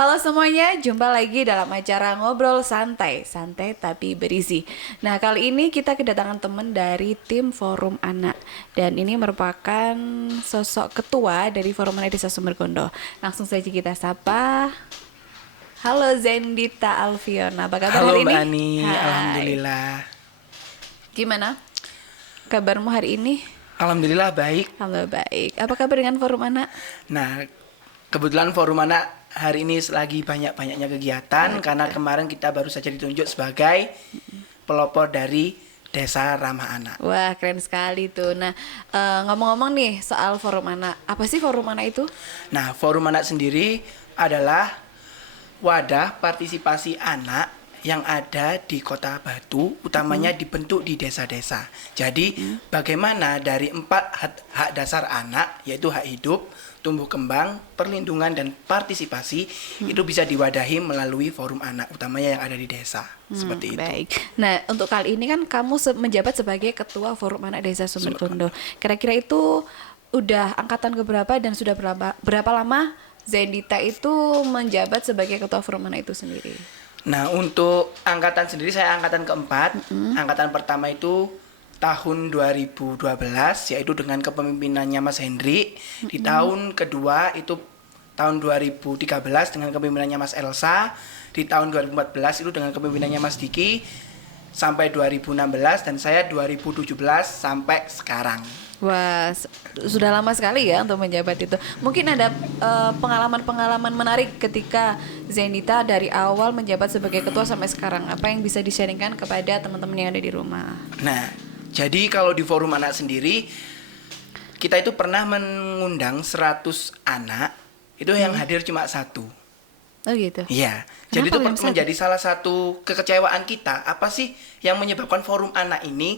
Halo semuanya, jumpa lagi dalam acara Ngobrol Santai, santai tapi berisi. Nah, kali ini kita kedatangan teman dari tim Forum Anak. Dan ini merupakan sosok ketua dari Forum Anak Desa Sumbergondo. Langsung saja kita sapa. Halo Zendita Alfiona, apa kabar Halo hari Mbak ini? Ani, Hai. Alhamdulillah. Gimana kabarmu hari ini? Alhamdulillah baik. Halo, baik. Apa kabar dengan Forum Anak? Nah, kebetulan Forum Anak hari ini lagi banyak-banyaknya kegiatan karena kemarin kita baru saja ditunjuk sebagai pelopor dari Desa Ramah Anak. Wah, keren sekali tuh. Nah, ngomong-ngomong nih soal Forum Anak. Apa sih Forum Anak itu? Nah, Forum Anak sendiri adalah wadah partisipasi anak yang ada di Kota Batu, utamanya dibentuk di desa-desa. Jadi, bagaimana dari 4 hak dasar anak, yaitu hak hidup, tumbuh kembang, perlindungan, dan partisipasi, itu bisa diwadahi melalui Forum Anak, utamanya yang ada di desa. Seperti itu. Baik. Nah, untuk kali ini kan kamu menjabat sebagai Ketua Forum Anak Desa Sumbergondo. Kira-kira itu udah angkatan keberapa dan sudah berapa lama Zendita itu menjabat sebagai Ketua Forum Anak itu sendiri? Nah, untuk angkatan sendiri saya angkatan keempat. Angkatan pertama itu tahun 2012, yaitu dengan kepemimpinannya Mas Hendri. Di tahun kedua itu tahun 2013 dengan kepemimpinannya Mas Elsa. Di tahun 2014 itu dengan kepemimpinannya Mas Diki. Sampai 2016 dan saya 2017 sampai sekarang. Wah, sudah lama sekali ya untuk menjabat itu. Mungkin ada pengalaman-pengalaman menarik ketika Zendita dari awal menjabat sebagai ketua sampai sekarang. Apa yang bisa di-sharingkan kepada teman-teman yang ada di rumah? Nah, jadi kalau di Forum Anak sendiri, kita itu pernah mengundang 100 anak, itu yang hadir cuma satu. Oh gitu. Iya, Kenapa jadi itu belum satu? menjadi salah satu kekecewaan kita. Apa sih yang menyebabkan Forum Anak ini,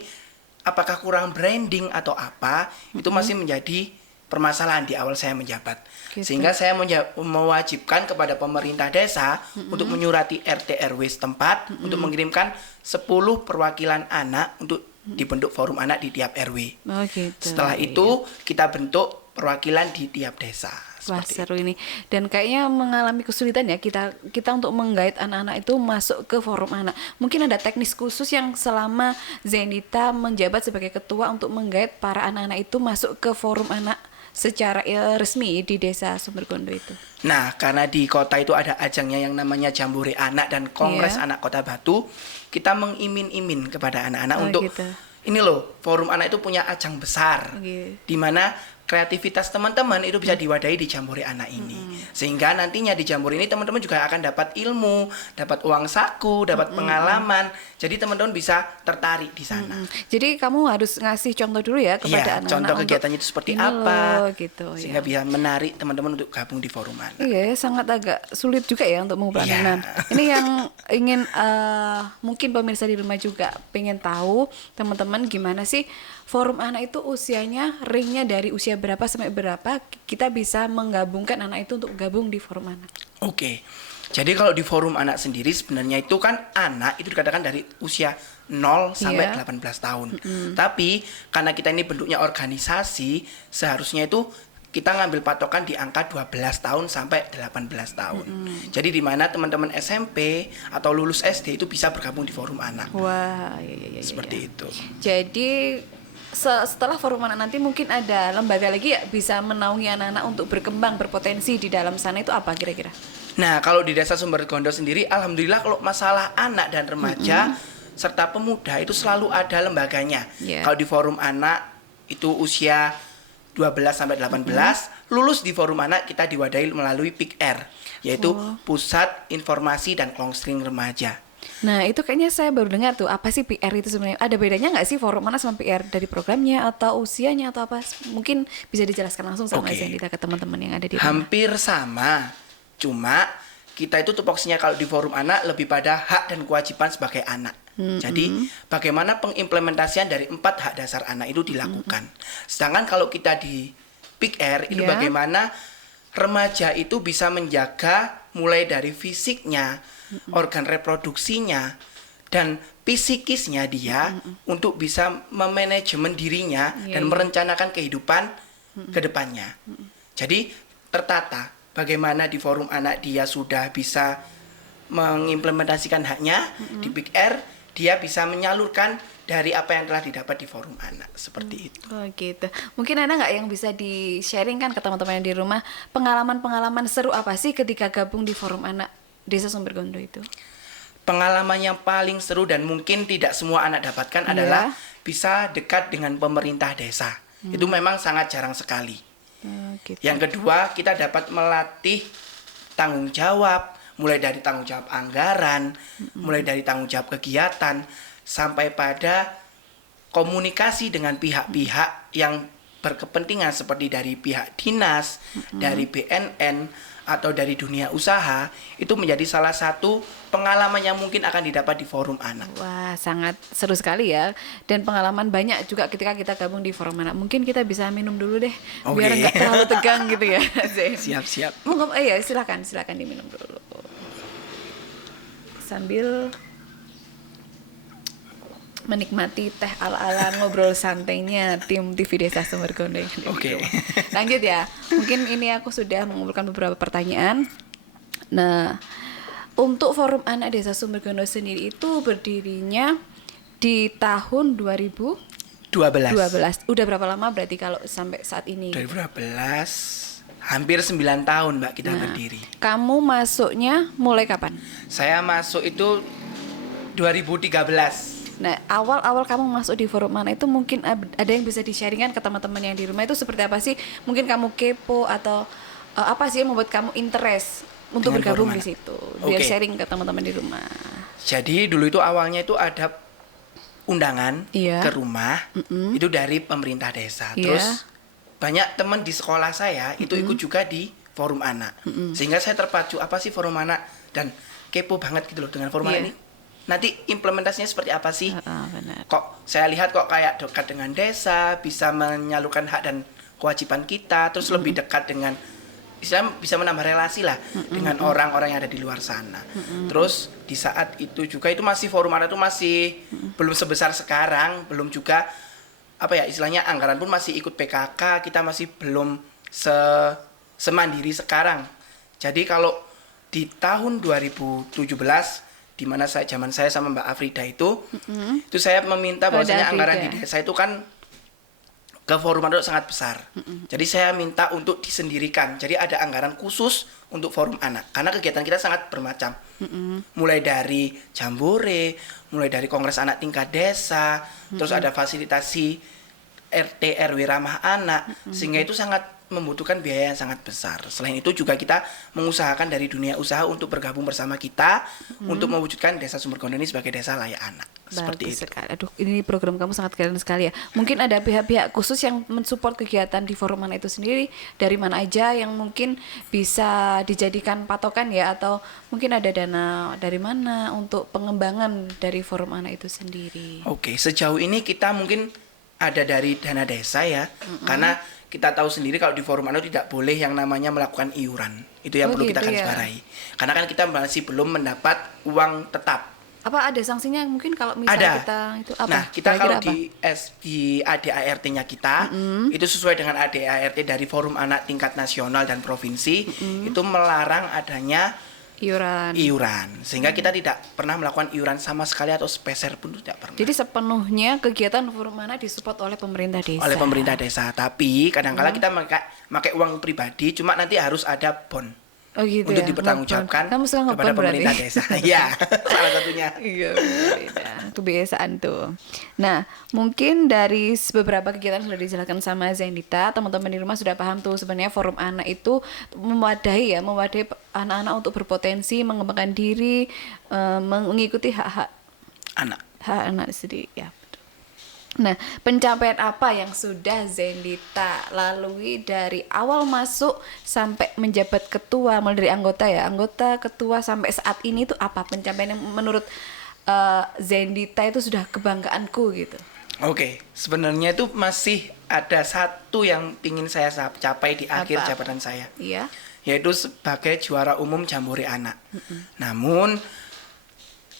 apakah kurang branding atau apa, itu masih menjadi permasalahan di awal saya menjabat. Gitu. Sehingga saya mewajibkan kepada pemerintah desa untuk menyurati RT RW setempat untuk mengirimkan 10 perwakilan anak untuk dibentuk Forum Anak di tiap RW. Oh gitu. Setelah itu kita bentuk perwakilan di tiap desa. Wah, Seperti seru ini. Dan kayaknya mengalami kesulitan ya kita untuk menggait anak-anak itu masuk ke Forum Anak. Mungkin ada teknis khusus yang selama Zendita menjabat sebagai ketua untuk menggait para anak-anak itu masuk ke Forum Anak secara resmi di Desa Sumbergondo itu. Nah, karena di kota itu ada ajangnya yang namanya Jambore Anak dan Kongres Iya. Anak Kota Batu, kita mengimin-imin kepada anak-anak Oh, untuk gitu. ini loh, Forum Anak itu punya ajang besar, Gitu. di mana kreativitas teman-teman itu bisa diwadahi di Jambore Anak ini. Sehingga nantinya di Jambore ini teman-teman juga akan dapat ilmu, dapat uang saku, dapat pengalaman. Jadi teman-teman bisa tertarik di sana. Jadi kamu harus ngasih contoh dulu ya kepada Iya, anak-anak contoh untuk kegiatannya itu seperti ini apa, loh, gitu sehingga ya. bisa menarik teman-teman untuk gabung di Forum Anak. Iya, sangat agak sulit juga ya untuk mengubah Iya. anak. Ini yang ingin mungkin pemirsa di rumah juga pengen tahu teman-teman gimana sih Forum Anak itu usianya, ringnya dari usia berapa sampai berapa kita bisa menggabungkan anak itu untuk gabung di Forum Anak. Oke, jadi kalau di Forum Anak sendiri sebenarnya itu kan anak itu dikatakan dari usia 0 sampai Iya. 18 tahun. Tapi karena kita ini bentuknya organisasi, seharusnya itu kita ngambil patokan di angka 12 tahun sampai 18 tahun. Jadi di mana teman-teman SMP atau lulus SD itu bisa bergabung di Forum Anak. Wah, iya. Seperti itu. Jadi setelah Forum Anak nanti mungkin ada lembaga lagi ya bisa menaungi anak-anak untuk berkembang berpotensi di dalam sana itu apa kira-kira? Nah, kalau di Desa Sumbergondo sendiri, alhamdulillah kalau masalah anak dan remaja serta pemuda itu selalu ada lembaganya. Yeah. Kalau di Forum Anak itu usia 12 sampai 18, lulus di Forum Anak kita diwadahi melalui PIKR, yaitu Pusat Informasi dan Konseling Remaja. Nah, itu kayaknya saya baru dengar tuh, apa sih PR itu sebenarnya? Ada bedanya nggak sih Forum Anak sama PR dari programnya atau usianya atau apa? Mungkin bisa dijelaskan langsung sama Oke. Zendita ke teman-teman yang ada di rumah. Hampir sama, cuma kita itu tupoksinya kalau di Forum Anak lebih pada hak dan kewajiban sebagai anak. Jadi bagaimana pengimplementasian dari 4 hak dasar anak itu dilakukan. Sedangkan kalau kita di PIKR itu Iya. bagaimana remaja itu bisa menjaga mulai dari fisiknya, organ reproduksinya, dan psikisnya dia untuk bisa memanajemen dirinya Iya, dan iya. merencanakan kehidupan ke depannya. Jadi tertata. bagaimana di forum anak dia sudah bisa mengimplementasikan haknya di Big Air, dia bisa menyalurkan dari apa yang telah didapat di forum anak, seperti itu. Oh gitu. Mungkin ada nggak yang bisa di-sharingkan ke teman-teman yang di rumah, pengalaman-pengalaman seru apa sih ketika gabung di forum anak Desa Sumbergondo itu? Pengalaman yang paling seru dan mungkin tidak semua anak dapatkan adalah bisa dekat dengan pemerintah desa. Itu memang sangat jarang sekali. Gitu. Yang kedua, kita dapat melatih tanggung jawab, mulai dari tanggung jawab anggaran, mulai dari tanggung jawab kegiatan, sampai pada komunikasi dengan pihak-pihak yang berkepentingan seperti dari pihak dinas, dari BNN, atau dari dunia usaha. Itu menjadi salah satu pengalaman yang mungkin akan didapat di forum anak. Wah, sangat seru sekali ya. Dan pengalaman banyak juga ketika kita gabung di forum anak. Mungkin kita bisa minum dulu deh, biar nggak terlalu tegang gitu ya. Siap-siap. Iya, silakan diminum dulu. Sambil menikmati teh ala-ala ngobrol santainya tim TV Desa Sumbergondo. Oke. Lanjut ya. Mungkin ini aku sudah mengumpulkan beberapa pertanyaan. Nah, untuk Forum Anak Desa Sumbergondo sendiri itu berdirinya di tahun 2012. Udah berapa lama berarti kalau sampai saat ini? 2012, hampir 9 tahun Mbak kita berdiri. Kamu masuknya mulai kapan? Saya masuk itu 2013. Nah, awal-awal kamu masuk di forum mana itu mungkin ada yang bisa di-sharingkan ke teman-teman yang di rumah itu seperti apa sih? Mungkin kamu kepo atau apa sih yang membuat kamu interest untuk Dengan bergabung forum di anak. situ? Biar Oke. sharing ke teman-teman di rumah. Jadi dulu itu awalnya itu ada undangan Iya. ke rumah, itu dari pemerintah desa. Iya. Terus banyak teman di sekolah saya itu ikut juga di forum anak. Sehingga saya terpacu, apa sih forum anak, dan kepo banget gitu loh dengan forum Iya. anak ini. Nanti implementasinya seperti apa sih? Benar. Kok saya lihat kok kayak dekat dengan desa, bisa menyalurkan hak dan kewajiban kita, terus lebih dekat dengan Islam, bisa menambah relasi lah dengan orang-orang yang ada di luar sana. Terus di saat itu juga itu masih forum anak itu masih belum sebesar sekarang, belum juga apa ya istilahnya anggaran pun masih ikut PKK, kita masih belum semandiri sekarang. Jadi kalau di tahun 2017 di mana zaman saya sama Mbak Afrida itu saya meminta bahwasanya anggaran di desa itu kan ke forum anak sangat besar. Jadi saya minta untuk disendirikan. Jadi ada anggaran khusus untuk forum anak karena kegiatan kita sangat bermacam. Mulai dari jambore, mulai dari kongres anak tingkat desa, terus ada fasilitasi RT RW ramah anak, sehingga itu sangat membutuhkan biaya yang sangat besar. Selain itu juga kita mengusahakan dari dunia usaha untuk bergabung bersama kita untuk mewujudkan Desa Sumbergondo ini sebagai desa layak anak. Seperti Bagus itu. sekali. Aduh, ini program kamu sangat keren sekali ya. Mungkin ada pihak-pihak khusus yang mensupport kegiatan di forum anak itu sendiri. Dari mana aja yang mungkin bisa dijadikan patokan ya, atau mungkin ada dana dari mana untuk pengembangan dari forum anak itu sendiri. Oke, sejauh ini kita mungkin ada dari dana desa ya, karena kita tahu sendiri kalau di forum anak tidak boleh yang namanya melakukan iuran. Itu yang perlu kita gitu ya. garisbawahi. Karena kan kita masih belum mendapat uang tetap. Apa ada sanksinya mungkin kalau misalnya kita itu apa? Nah, kita Kira-kira kalau di ADART-nya kita itu sesuai dengan ADART dari Forum Anak tingkat nasional dan provinsi itu melarang adanya iuran. Sehingga kita tidak pernah melakukan iuran sama sekali atau sepeser pun tidak pernah. Jadi sepenuhnya kegiatan forum anak disupport oleh pemerintah desa. Oleh pemerintah desa. Tapi kadang-kala kita pakai uang pribadi, cuma nanti harus ada bond. Oh gitu untuk ya, dipertanggungjawabkan kamu suka kepada ngebon berarti? pemerintah desa. Iya, salah satunya. Iya, beda. Kebiasaan tuh. Nah, mungkin dari beberapa kegiatan sudah dijelaskan sama Zendita, teman-teman di rumah sudah paham tuh sebenarnya forum anak itu mewadahi anak-anak untuk berpotensi, mengembangkan diri, mengikuti hak-hak anak sendiri ya. Nah, pencapaian apa yang sudah Zendita lalui dari awal masuk sampai menjabat ketua, mulai dari anggota, ketua sampai saat ini itu apa pencapaian yang menurut Zendita itu sudah kebanggaanku gitu? Oke, sebenarnya itu masih ada satu yang ingin saya capai di akhir jabatan saya. Iya. Yaitu sebagai juara umum Jambore Anak. Namun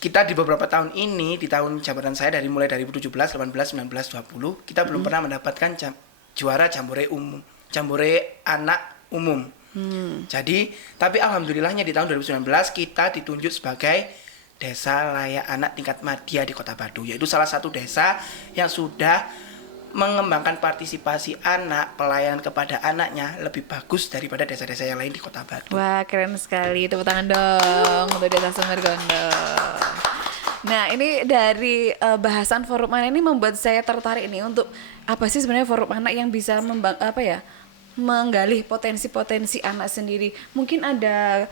kita di beberapa tahun ini, di tahun jabatan saya mulai dari 2017, 18, 19, 20, kita belum pernah mendapatkan juara Jambore Anak umum. Jadi, tapi alhamdulillahnya di tahun 2019 kita ditunjuk sebagai desa layak anak tingkat madya di Kota Batu, yaitu salah satu desa yang sudah mengembangkan partisipasi anak, pelayanan kepada anaknya lebih bagus daripada desa-desa yang lain di Kota Batu. Wah, keren sekali. Tepuk tangan dong untuk Desa Sumbergondo. Nah, ini dari bahasan forum anak ini membuat saya tertarik nih untuk apa sih sebenarnya forum anak yang bisa menggali potensi-potensi anak sendiri. Mungkin ada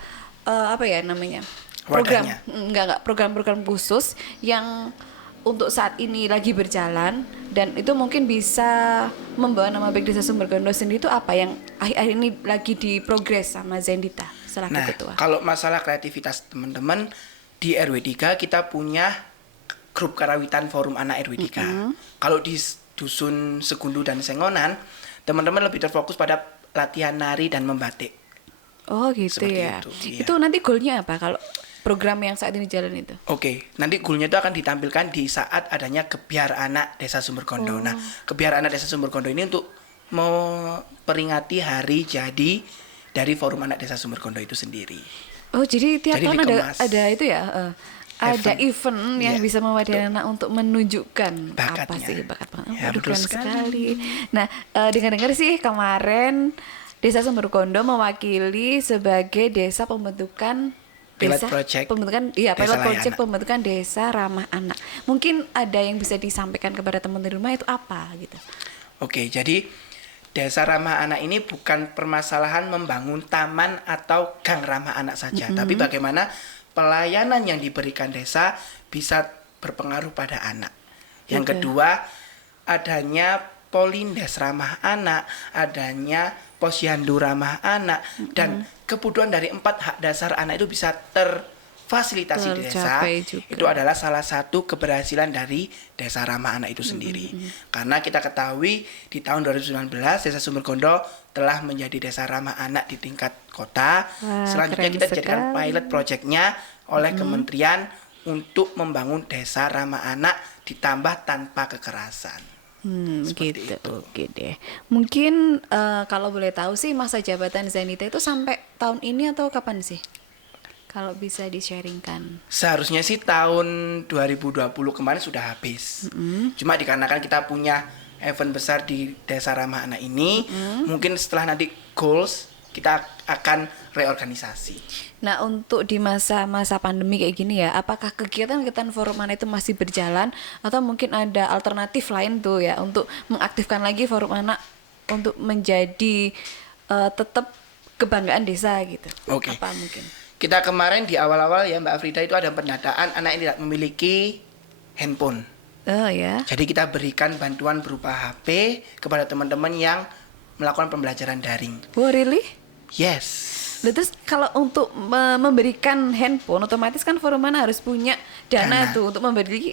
program, Wadahnya. enggak program-program khusus yang untuk saat ini lagi berjalan dan itu mungkin bisa membawa nama baik Desa Sumbergondo sendiri. Itu apa yang akhir-akhir ini lagi diprogres sama Zendita selaku Nah, ketua? kalau masalah kreativitas teman-teman di RW 3 kita punya grup karawitan forum anak RW 3. Kalau di dusun Segundu dan Sengonan, teman-teman lebih terfokus pada latihan nari dan membatik. Oh gitu Seperti ya. itu, iya. Itu nanti goalnya apa kalau program yang saat ini jalan itu? Oke, nanti goalnya itu akan ditampilkan di saat adanya Gebyar Anak Desa Sumbergondo. Nah, Gebyar Anak Desa Sumbergondo ini untuk memperingati hari jadi dari Forum Anak Desa Sumbergondo itu sendiri. Oh jadi tiap Jadi tahun dikemas. ada itu ya? Ada event yang Iya, bisa mewadahi anak untuk menunjukkan apa Bakatnya. sih bakat banget. Ya, Aduh, betul keren sekali. sekali. Nah, dengar-dengar sih kemarin Desa Sumbergondo mewakili sebagai desa pembentukan Pilot desa project pembentukan Desa pilot Layak project Anak. pembentukan desa ramah anak. Mungkin ada yang bisa disampaikan kepada teman di rumah itu apa gitu. Oke, jadi Desa Ramah Anak ini bukan permasalahan membangun taman atau gang ramah anak saja, tapi bagaimana pelayanan yang diberikan desa bisa berpengaruh pada anak. Yang Oke. kedua, adanya Polindes ramah anak, adanya Posyandu ramah anak, dan kebutuhan dari 4 hak dasar anak itu bisa terfasilitasi di desa. Tercapai juga. Itu adalah salah satu keberhasilan dari Desa Ramah Anak itu sendiri. Karena kita ketahui di tahun 2019 Desa Sumbergondo telah menjadi Desa Ramah Anak di tingkat kota. Wah, Selanjutnya keren kita jadikan sekali. pilot projectnya oleh kementerian untuk membangun Desa Ramah Anak ditambah tanpa kekerasan. Seperti Gitu. itu. Oke deh. Mungkin kalau boleh tahu sih masa jabatan Zenita itu sampai tahun ini atau kapan sih? Kalau bisa di-sharingkan. Seharusnya sih tahun 2020 kemarin sudah habis. Cuma dikarenakan kita punya event besar di Desa Ramah Anak ini, mungkin setelah nanti goals kita akan reorganisasi. Nah, untuk di masa-masa pandemi kayak gini ya, apakah kegiatan-kegiatan forum anak itu masih berjalan atau mungkin ada alternatif lain tuh ya untuk mengaktifkan lagi forum anak untuk menjadi tetap kebanggaan desa gitu? Oke. Apa mungkin? Kita kemarin di awal-awal ya Mbak Frida itu ada pendataan anak yang tidak memiliki handphone. Oh ya. Jadi kita berikan bantuan berupa HP kepada teman-teman yang melakukan pembelajaran daring. Oh really? Yes. Lah, terus kalau untuk memberikan handphone, otomatis kan forum mana harus punya dana Dana. tuh untuk memberi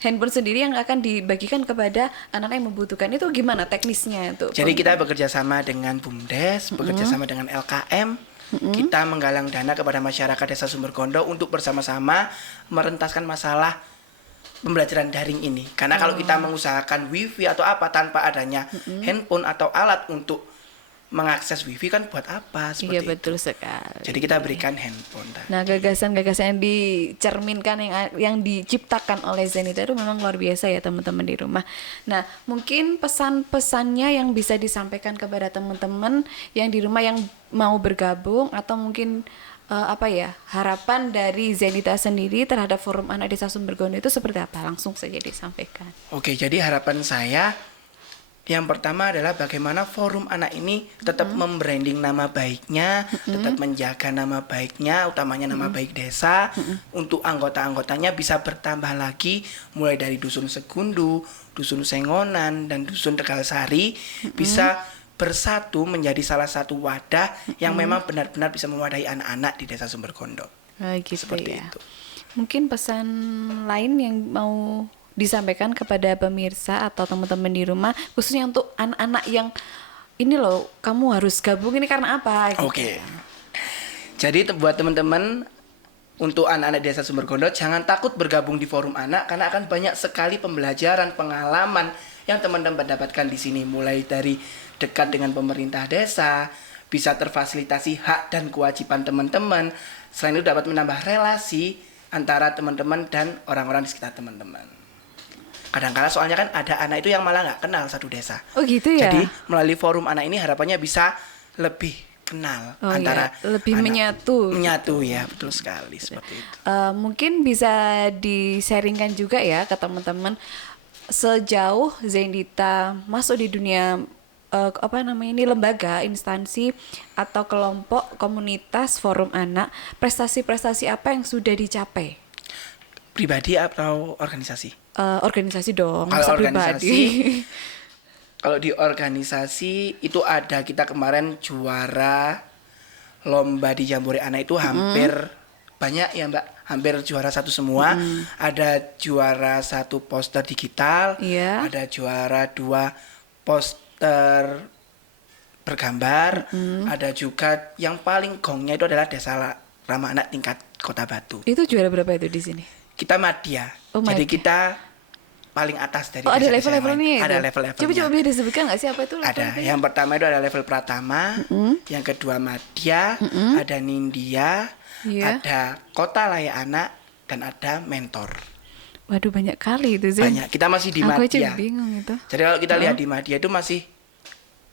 handphone sendiri yang akan dibagikan kepada anak-anak yang membutuhkan. Itu gimana teknisnya itu? Jadi kita bekerja sama dengan BUMDes, bekerja sama dengan LKM, kita menggalang dana kepada masyarakat Desa Sumbergondo untuk bersama-sama merentaskan masalah pembelajaran daring ini. Karena kalau kita mengusahakan wifi atau apa tanpa adanya handphone atau alat untuk mengakses wifi kan buat apa seperti Iya itu. betul sekali. Jadi kita berikan handphone. Nah, gagasan-gagasan yang dicerminkan yang diciptakan oleh Zenita itu memang luar biasa ya teman-teman di rumah. Nah, mungkin pesan-pesannya yang bisa disampaikan kepada teman-teman yang di rumah yang mau bergabung atau mungkin harapan dari Zenita sendiri terhadap Forum Anak Desa Sumbergondo itu seperti apa? Langsung saja disampaikan. Oke, jadi harapan saya yang pertama adalah bagaimana forum anak ini tetap membranding nama baiknya, tetap menjaga nama baiknya, utamanya nama baik desa, untuk anggota-anggotanya bisa bertambah lagi, mulai dari Dusun Segundu, Dusun Sengonan, dan Dusun Tegalsari, bisa bersatu menjadi salah satu wadah yang memang benar-benar bisa mewadahi anak-anak di Desa Sumbergondo. Gitu Seperti ya. itu. Mungkin pesan lain yang mau disampaikan kepada pemirsa atau teman-teman di rumah, khususnya untuk anak-anak yang ini loh, kamu harus gabung ini karena apa? Gitu. Oke. Jadi buat teman-teman, untuk anak-anak Desa Sumbergondo jangan takut bergabung di forum anak karena akan banyak sekali pembelajaran, pengalaman yang teman-teman dapatkan di sini, mulai dari dekat dengan pemerintah desa, bisa terfasilitasi hak dan kewajiban teman-teman. Selain itu dapat menambah relasi antara teman-teman dan orang-orang di sekitar teman-teman. Kadang-kala soalnya kan ada anak itu yang malah nggak kenal satu desa. Oh gitu ya. Jadi melalui forum anak ini harapannya bisa lebih kenal antara lebih menyatu ya, betul sekali seperti itu. Mungkin bisa di-sharingkan juga ya ke teman-teman sejauh Zendita masuk di dunia ini lembaga, instansi atau kelompok komunitas forum anak, prestasi-prestasi apa yang sudah dicapai? Pribadi atau organisasi? Organisasi dong, Kalau masa organisasi, pribadi. kalau di organisasi itu ada, kita kemarin juara lomba di Jambore Anak itu hampir banyak ya Mbak, hampir juara satu semua. Ada juara 1 poster digital, ada juara 2 poster bergambar, ada juga yang paling gongnya itu adalah Desa Ramah Anak tingkat Kota Batu. Itu juara berapa itu di sini? Kita Madya, jadi kita paling atas dari ada desa-desa yang level-levelnya lain. ya? Ada level-levelnya. Coba bisa disebutkan nggak sih apa itu level? Ada. Yang pertama itu ada level Pratama, yang kedua Madya, ada Nindya, ada Kota Layak Anak, dan ada Mentor. Waduh, banyak kali itu Zen. Banyak. Kita masih di Aku Madya. aja bingung itu. Jadi kalau kita lihat di Madya itu masih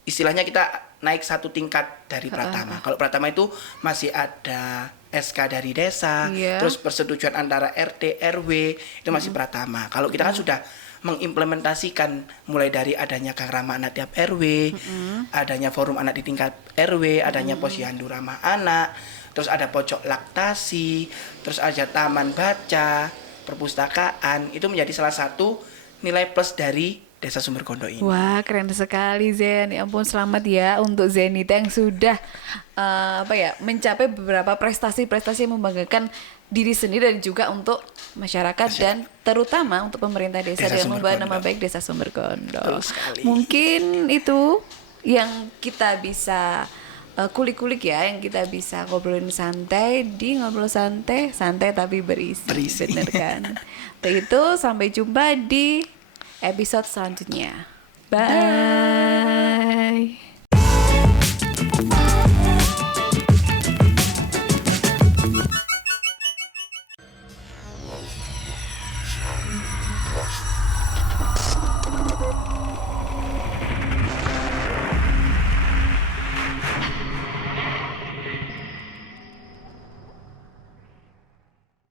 istilahnya kita naik 1 tingkat dari Pratama. Kalau Pratama itu masih ada SK dari desa, terus persetujuan antara RT RW itu masih Pratama. Kalau kita kan sudah mengimplementasikan mulai dari adanya Gang Ramah Anak tiap RW, adanya forum anak di tingkat RW, adanya posyandu ramah anak, terus ada pojok laktasi, terus ada taman baca, perpustakaan, itu menjadi salah satu nilai plus dari Desa Sumbergondo ini. Wah, keren sekali Zen. Ya ampun, selamat ya untuk Zenita yang sudah mencapai beberapa prestasi-prestasi yang membanggakan diri sendiri dan juga untuk masyarakat dan terutama untuk pemerintah desa dengan membawa nama baik Desa Sumbergondo. Mungkin itu yang kita bisa kulik-kulik ya, yang kita bisa ngobrolin santai di Ngobrol Santai, santai tapi berisi. Bener kan? Untuk itu sampai jumpa di episode selanjutnya. Bye.